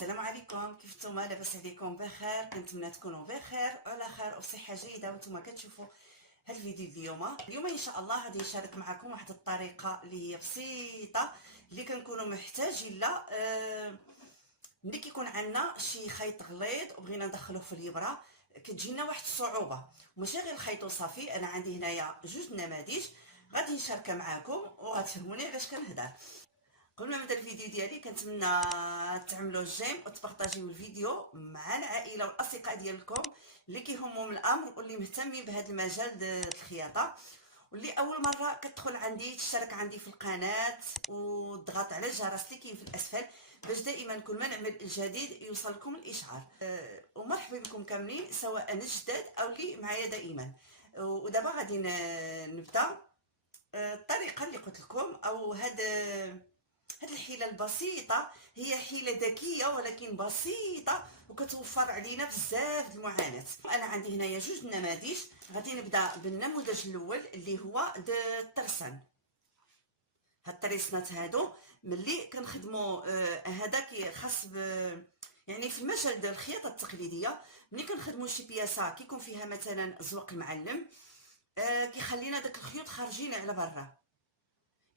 السلام عليكم، كيف نتوما؟ لاباس عليكم؟ بخير؟ كنتمنى تكونوا بخير وعلى خير وصحه جيده وانتم كتشوفوا هاد الفيديو. اليوم ان شاء الله غادي نشارك معكم واحد الطريقه اللي هي بسيطه اللي كنكونوا محتاجين لها ملي كيكون عندنا شي خيط غليظ وبغينا ندخلوه في الابره. كتجينا واحد الصعوبه وماشي غير الخيط وصافي. انا عندي هنايا جوج نماذج غادي نشاركها معكم وغتفهموني علاش كنهضر. قبل ما نبدا الفيديو ديالي كنتمنى تعملوا جيم وتبارطاجيو الفيديو مع العائله والاصدقاء ديالكم اللي كيهمهم الامر واللي مهتمين بهذا المجال ديال الخياطه، واللي اول مره كتدخل عندي تشترك عندي في القناه وتضغط على الجرس اللي كاين في الاسفل باش دائما كل ما نعمل الجديد يوصلكم الاشعار. ومرحبا بكم كاملين سواء الجداد او اللي معايا دائما. ودابا غادي نبدا الطريقه اللي قلت لكم، او هاد الحيله البسيطه هي حيله ذكيه ولكن بسيطه وكتوفر علينا بزاف المعاناه. انا عندي هنايا جوج نماذج. غادي نبدا بالنموذج الاول اللي هو الترسان. هاد التريسنات هادو ملي كنخدموا هذا خاص يعني في المجال ديال الخياطه التقليديه. ملي كنخدموا شي بياسه كيكون فيها مثلا زواق المعلم، كيخلينا داك الخيوط خارجين على برا.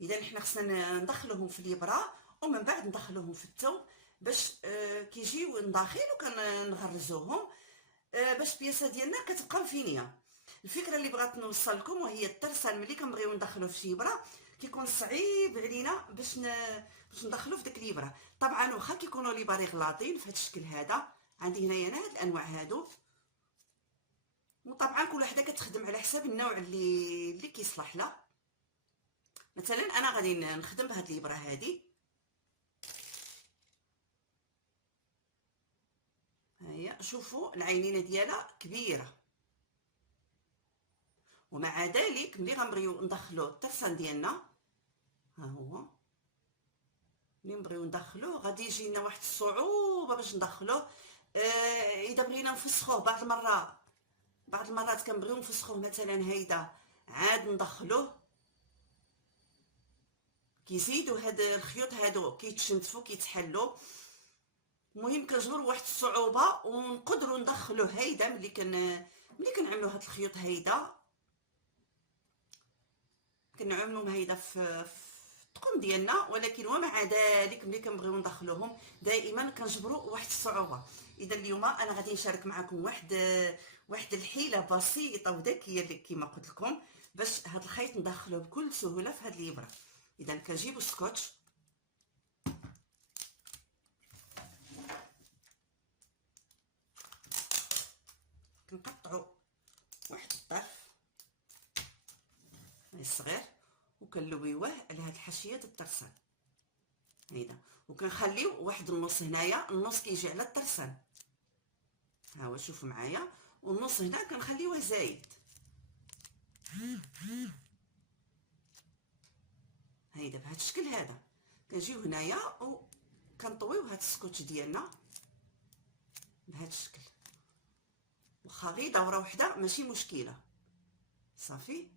اذا حنا خصنا ندخلوهم في الابره ومن بعد ندخلوهم في الثوب باش كيجيو نداخل وكنغرزوهم باش البياسه ديالنا كتبقى مفينيه. الفكره اللي بغات نوصل لكم وهي الترسان ملي كنبغيو ندخلوه في شي ابره كيكون صعيب علينا باش ندخلوه في ديك الابره. طبعا واخا كيكونوا لي باري غلاطين في هذا الشكل هذا، عندي هنايا انا هاد الانواع هادو، وطبعا كل وحده كتخدم على حساب النوع اللي كيصلح لها. مثلا انا غادي نخدم بهاد الابره هادي، هيا شوفوا العينينه ديالها كبيره، ومع ذلك ملي غنبغيو ندخلو الترسان ديالنا ها هو ملي نبغيو ندخلوه غادي يجينا واحد الصعوبه باش ندخلوه. اذا بغينا نفسخوه بعض المرات كنبغيو نفسخوه مثلا هيدا عاد ندخلوه كيزيدوا هاد الخيوط هادو كيتشنتفوا كيتحلوا. المهم كنجبروا واحد الصعوبه ونقدروا ندخلوه هيدا ملي كنعملوا هاد الخيوط هيدا كنعملوا هيدا في الطقم ديالنا، ولكن ومع ذلك ملي كنبغيو ندخلوهم دائما كنجبروا واحد الصعوبه. اذا اليوم انا غادي نشارك معكم واحد الحيله بسيطه وذكيه اللي كما قلت لكم باش هاد الخيط ندخلوه بكل سهوله في هاد الابره. اذا كنجيبوا السكوتش كنقطعوا واحد الطرف صغير وكنلويوه على هاد الحاشيه ديال الترسان هيدا، وكنخليو واحد النص هنايا، النص كيجي على الترسان ها هو شوفوا معايا، والنص هنا كنخليوه زايد هيدا بهذا الشكل هذا. كنجيو هنايا وكنطويو هاد السكوتش ديالنا بهذا الشكل، واخا غير دوره وحده ماشي مشكله صافي.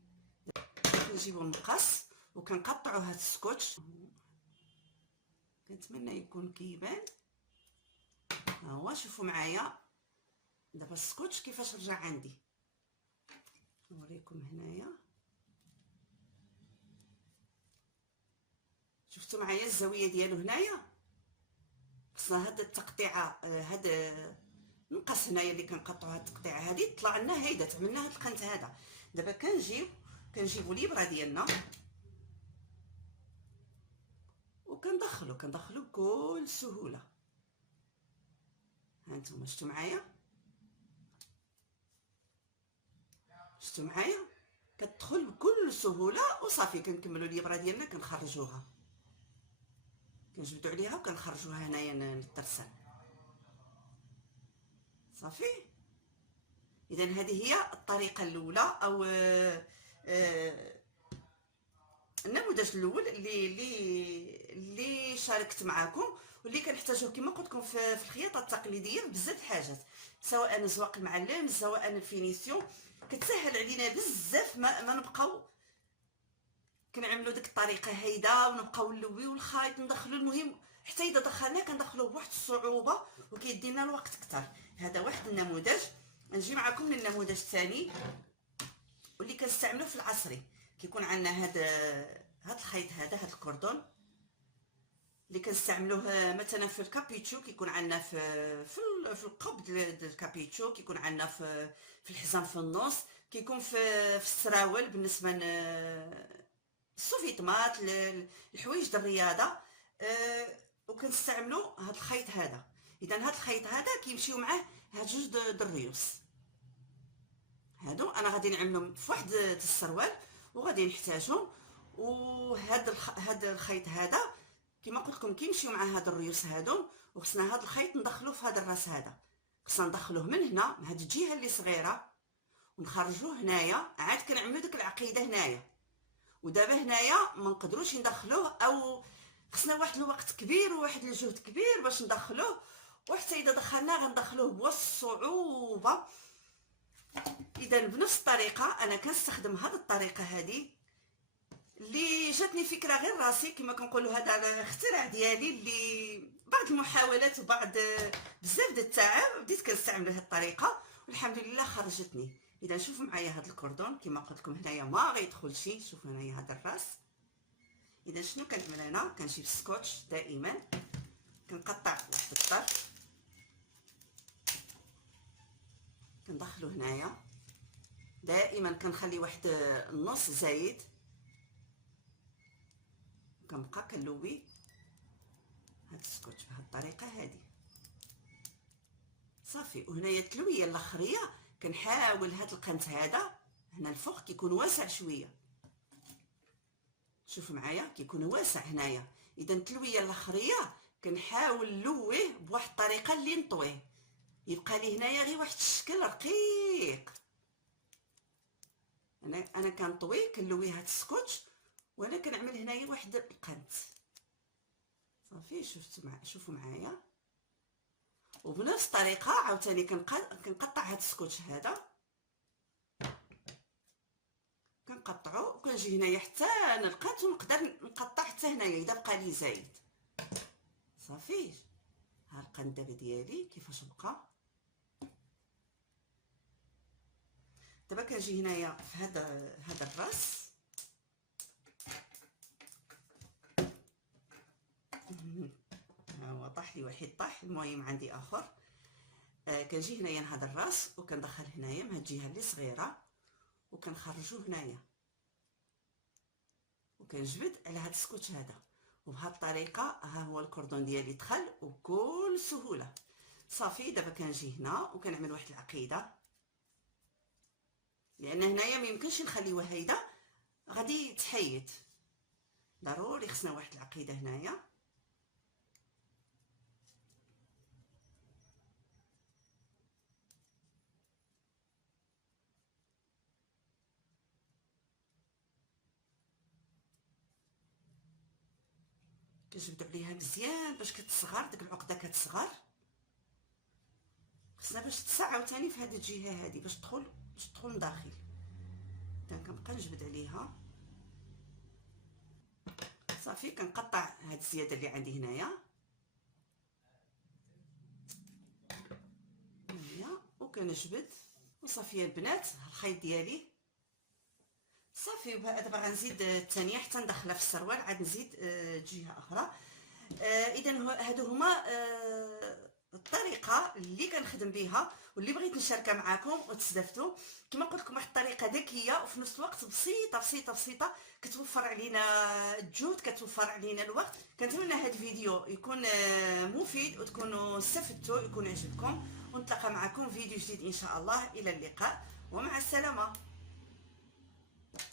كنجيبو المقص وكنقطعوا هاد السكوتش، كنتمنى يكون كيبان ها هو شوفوا معايا. دابا السكوتش كيفاش رجع عندي نوريكم هنايا، شفتوا معايا الزاويه ديالو هنايا. خصنا هاد التقطيعه هاد المقص هنايا اللي كنقطعوا هاد التقطيعه هادي طلع لنا هيدا، تعملنا هاد القنت هذا. دابا كنجيبوا الابره ديالنا وكندخلو بكل سهوله. ها نتوما شفتوا معايا كتدخل بكل سهوله وصافي. كنكملوا الابره ديالنا كنخرجوها، كنجبدوا عليها وكنخرجوها هنايا للترسان صافي. اذا هذه هي الطريقه الاولى او النموذج الاول اللي شاركت معكم واللي كنحتاجوه كما قلت لكم في الخياطه التقليديه بزاف الحاجات، سواء زواق المعلم سواء الفينيسيون. كتسهل علينا بزاف ما نبقاو كنعملوا ديك الطريقه هيدا ونبقاو نلويو الخيط ندخلو. المهم حتى اذا دخلناه كندخلوه بواحد الصعوبه وكيدي لنا الوقت اكثر. هذا واحد النموذج. نجي معكم من النموذج الثاني واللي كنستعملوه في العصري. كيكون عندنا هذا الخيط، هذا الكردون اللي كنستعملوه مثلا في الكابيتشو، كيكون عندنا في القبض ديال الكابيتشو، كيكون عندنا في الحزام في النص، كيكون في السراول بالنسبه السوفيتمات، الحوايج ديال الرياضه. وكنستعملوا هذا الخيط هذا. اذا هذا الخيط هذا كيمشيو معاه هاد جوج د الريوس هادو. انا غادي نعملهم في واحد السروال وغادي نحتاجهم. هاد الخيط هذا كما قلت لكم كيمشيو مع هاد الريوس هادو. وخصنا هاد الخيط ندخلوه في هاد الراس هذا، خصنا ندخلوه من هنا من هاد الجهه اللي صغيره ونخرجوه هنايا. عاد كنعملوا ديك العقيده هنايا. ودابا هنايا ما نقدروش ندخلوه، او خصنا واحد الوقت كبير وواحد الجهد كبير باش ندخلوه. وحتى اذا دخلناه غندخلوه بواحد الصعوبه. اذا بنفس الطريقه انا كنستخدم هذه الطريقه هذه اللي جاتني فكره غير راسي كما كنقولوا. هذا الاختراع ديالي اللي بعض المحاولات وبعض بزاف ديال التعب بديت كنستعمل هذه الطريقه والحمد لله خرجتني. اذا شوفوا معايا هذا الكردون كما قلت لكم هنايا ما غيدخلش. شوفوا هنايا هذا الراس. اذا شنو كنعمل انا؟ كنجيب السكوتش دائما كنقطع واحد الطرف كندخلو هنايا. دائما كنخلي واحد النص زايد كنبقى كنلوي هاد السكوتش بهاد الطريقه هادي صافي. وهنايا التلويه الاخريه كنحاول هاد القنت هذا هنا الفوق كيكون واسع شويه. شوفوا معايا كيكون واسع هنايا. اذا التلويه الاخريه كنحاول نلويه بواحد الطريقه اللي نطويه يبقى لي هنايا غير واحد الشكل رقيق. انا كنطوي كنلوي هاد السكوتش وانا كنعمل هنايا واحد القنت صافي. شوفوا معايا. وبنفس الطريقه عاوتاني كنقطع هاد السكوتش هذا كنقطعو وكنجي هنايا حتى القنت ونقدر نقطع حتى هنايا اذا بقى لي زايد صافي. ها القنت دابا ديالي كيفاش بقى. دابا كنجي هنايا في هذا الراس ها هو طاح لي واحد طاح. المهم عندي اخر. كنجي هنايا لهذا الراس وكندخل هنايا من هاد الجهه اللي صغيره وكنخرجو هنايا وكنجبد على هاد السكوتش هذا. وبهاد الطريقه ها هو الكردون ديالي دخل وبكل سهوله صافي. دابا كنجي هنا وكنعمل واحد العقيده لان هنايا ما يمكنش نخليوها هيدا غادي تحيد. ضروري خصنا واحد العقيده هنايا. كنجبدو عليها مزيان باش كتصغر ديك العقده كتصغر. خصنا باش تسع عاوتاني في هذه الجهه هذه باش تدخل من داخل. اذا كنبقى نجبد عليها صافي. كنقطع هاد الزياده اللي عندي هنايا وكنجبد وصافي البنات. الخيط ديالي صافي. دابا غنزيد الثانيه حتى ندخلها في السروال عاد نزيد جهه اخرى. اذا هادو هما الطريقه اللي كنخدم بها واللي بغيت نشاركها معكم وتستافدوا. كما قلت لكم واحد الطريقه ذكيه وفي نفس الوقت بسيطه كتوفر علينا الجهد كتوفر علينا الوقت. كنتمنى هذا الفيديو يكون مفيد وتكونوا استفدتوا يكون عجبكم. ونتلاقى معكم فيديو جديد ان شاء الله. الى اللقاء ومع السلامه.